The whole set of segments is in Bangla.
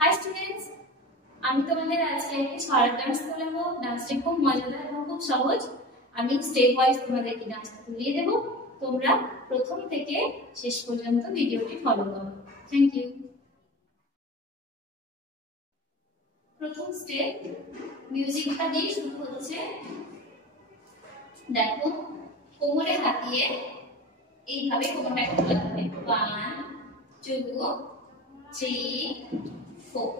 হাই স্টুডেন্টস, আমি তোমাদের আজকে একটি শর্ট ডান্স তোলাবো। ডান্সটি খুব মজাদার এবং খুব সহজ। আমি স্টেপ ওয়াইজ তোমাদেরকে ডান্সটা তুলিয়ে দেবো। তোমরা প্রথম থেকে শেষ পর্যন্ত ভিডিওটি ফলো করো। Thank you. প্রথম স্টেপ মিউজিকটা দিয়ে শুরু হচ্ছে। দেখো, কোমরে হাত দিয়ে এইভাবে কোমরটাকে তোলাতে হবে। 1 2 3 4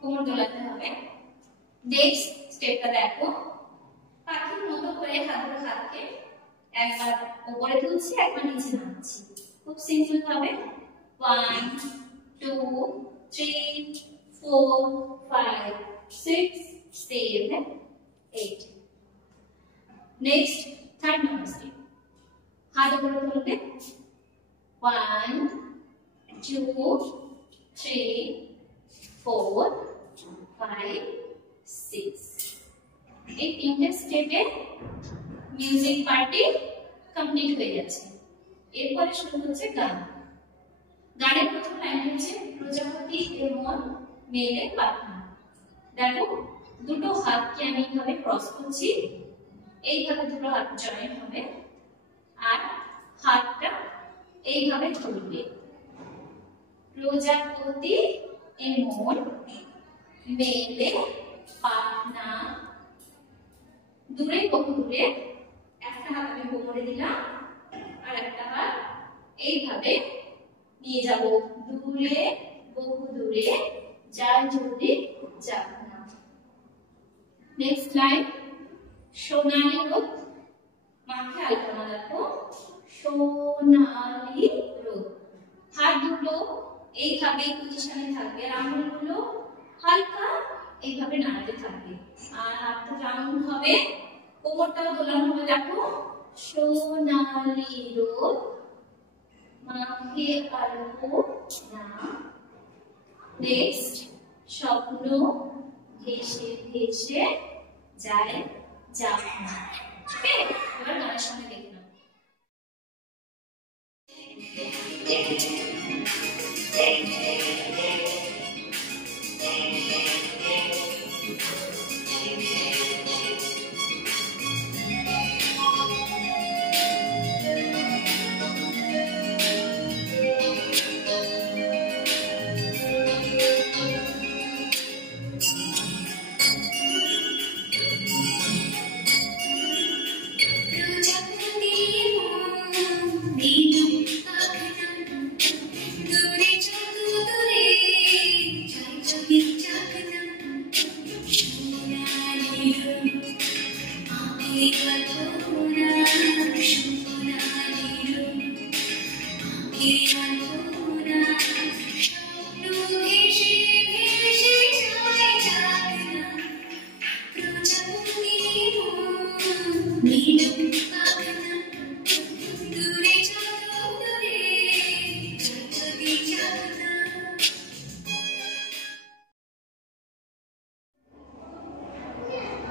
কোমর তোলাতে হবে। নেক্সট স্টেপটা দেখো, পাখির মতো করে হাতকে একবার উপরে তুলছি, একবার নিচে নামাচ্ছি। খুব সিম্পল ভাবে 1 2 3 4 5 6 7 8। নেক্সট থার্ড নাম্বার স্টেপ, হাত উপরে তুলবে। 1 2 3 4 5 6। এই তিনটে স্টেপে মিউজিক পার্টি কমপ্লিট হয়ে যাচ্ছে। এরপরে শুরু হচ্ছে গান। গানের প্রথম লাইন হচ্ছে প্রজাপতি এমন মেলে পাখনা। দেখো, দুটো হাতকে আমি এইভাবে ক্রস করছি, এইভাবে দুটো হাত জয়েন হবে আর হাতটা এইভাবে ধরবে। প্রজাপতি এমন মেলে পাখনা। দূরে বহু দূরে, একটা হাত আমি কোমরে দিলাম আর একটা হাত এইভাবে নিয়ে যাব। দূরে বহু দূরে যায় যদি যাক না। নেক্সট লাইন, সোনালী রোদ মাঠে আলপনা। দেখো, সোনালী রোদ। হাত দুটো এইভাবে পজিশনে থাকবে, আঙুলগুলো হালকা এইভাবে নাড়াতে থাকবে আর হাতটা রাউন্ড হবে, কোমরটাও দোলানো হবে। দেখো, সোনালী রোদ মাঠে আলপনা। নেক্সট, স্বপ্ন ভেসে ভেসে যায় যাক না। ওকে, এবার গানের সঙ্গে দেখে নাও।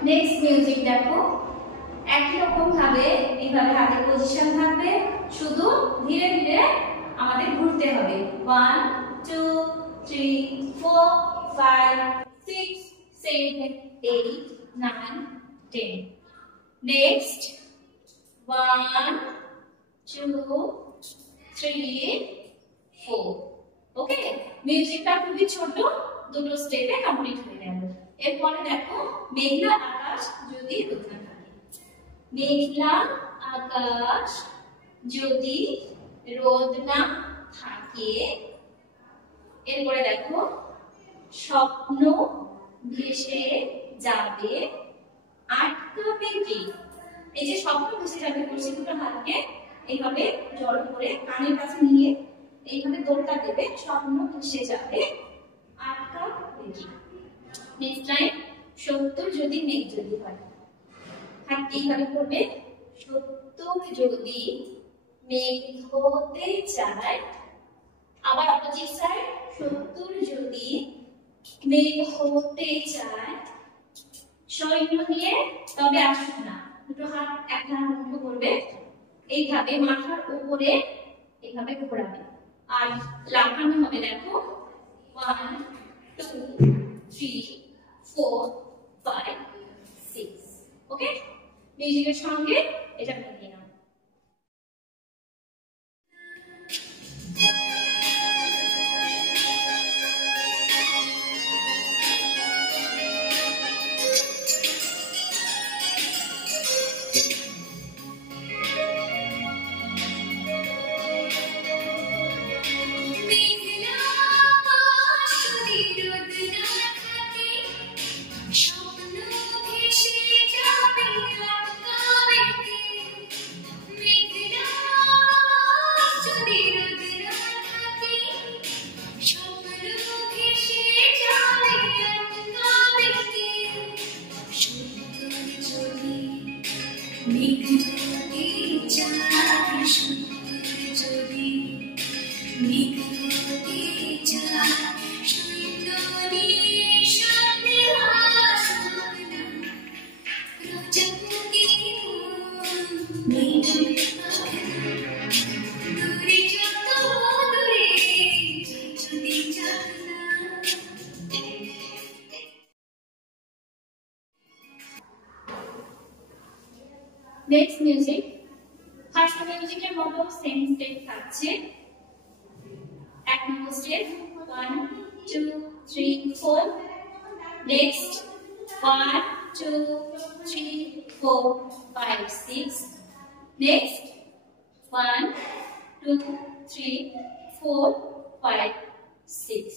নেক্সট মিউজিক দেখো, একই রকম ভাবে এইভাবে হাতের পজিশন থাকবে, শুধু ধীরে ধীরে আমাদের ঘুরতে হবে। 1 2 3 4 5 6 7 8 9 10। নেক্সট 1 2 3 4। ওকে, মিউজিকটা খুবই ছোট, দুটো স্টেপে কমপ্লিট হয়ে গেল। এরপরে দেখো, মেঘলা আকাশ যদি রোদ না থাকে। মেঘলা আকাশ যদি রোদ না থাকে। এরপরে দেখো, স্বপ্ন ভেসে যাবে আটকাবে কি। এই যে স্বপ্ন ভেসে যাবে বলছি, দুটো হাতকে এইভাবে জড়ো করে কানের কাছে নিয়ে এইভাবে দোলটা দেবে। স্বপ্ন ভেসে যাবে আটকাবে কি। নেক্সট লাইন, সত্য যদি মেঘ যদি হয়। হাত এইভাবে করবে, সত্য যদি মেঘ হতে চায়। আবার অপোজিট সাইড, সত্য যদি মেঘ হতে চায় সৈন্য নিয়ে তবে আসুন না। দুটো হাত একটা হাত মুঠো করবে, এইভাবে মাথার উপরে এইভাবে ঘোরাবে আর লাফানো হবে। দেখো 1 3, 4, 5, 6. ওকে, মিউজিকের সঙ্গে এটা মিলিয়ে নাও। Next music. First music এর মতো সেম স্টেপ থাকছে। এক নম্বর স্টেপ 1 2 3 4। নেক্সট 1 2 3 4 5 6। নেক্সট 1 2 3 4 5 6।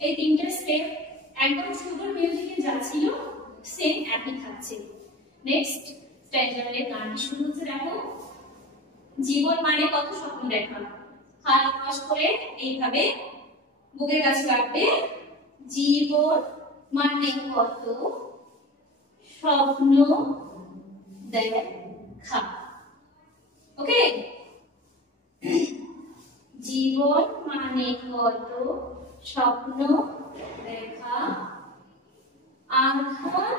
এই তিনটা স্টেপ একদম শুরুর মিউজিকে যা ছিল সেম একই থাকছে। নেক্সট স্ট্যান্ডার্ডের গানটি শুরু হচ্ছে। দেখো, জীবন মানে কত স্বপ্ন দেখা। হাত ক্রস করে এইভাবে বুকের কাছে রাখবে। জীবন মানে কত স্বপ্ন দেখা। ওকে, জীবন মানে কত স্বপ্ন দেখা, আধার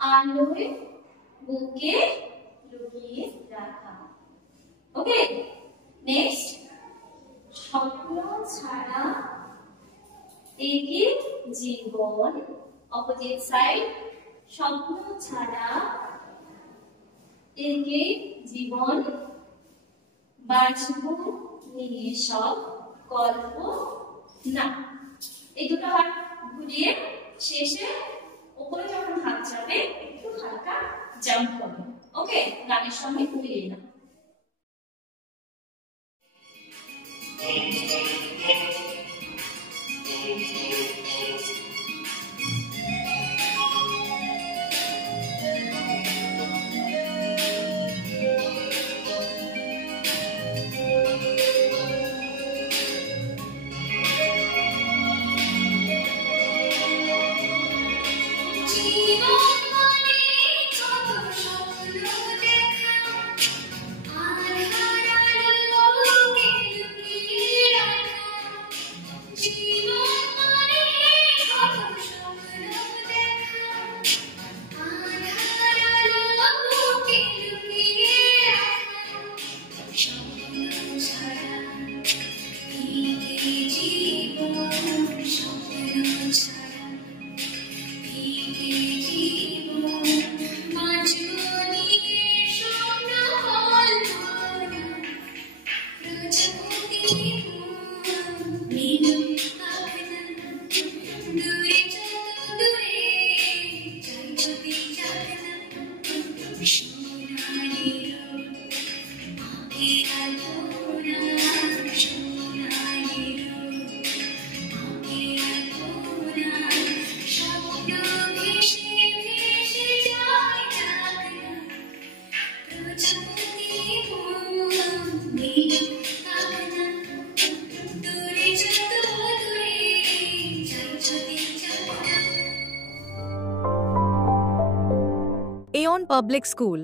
আলোয় বুকে লুকিয়ে রাখা। ওকে, নেক্সট স্বপ্ন ছাড়া একে জীবন। অপোজিট সাইড, স্বপ্ন ছাড়া একে জীবন, বাঁচব নিয়ে সব গল্প না। এই দুটো হাত ঘুরিয়ে শেষে উপরে যখন হাত যাবে একটু হালকা জাম্প হবে। ওকে, গানের সঙ্গে মিলিয়ে নাও। Aeon Public School,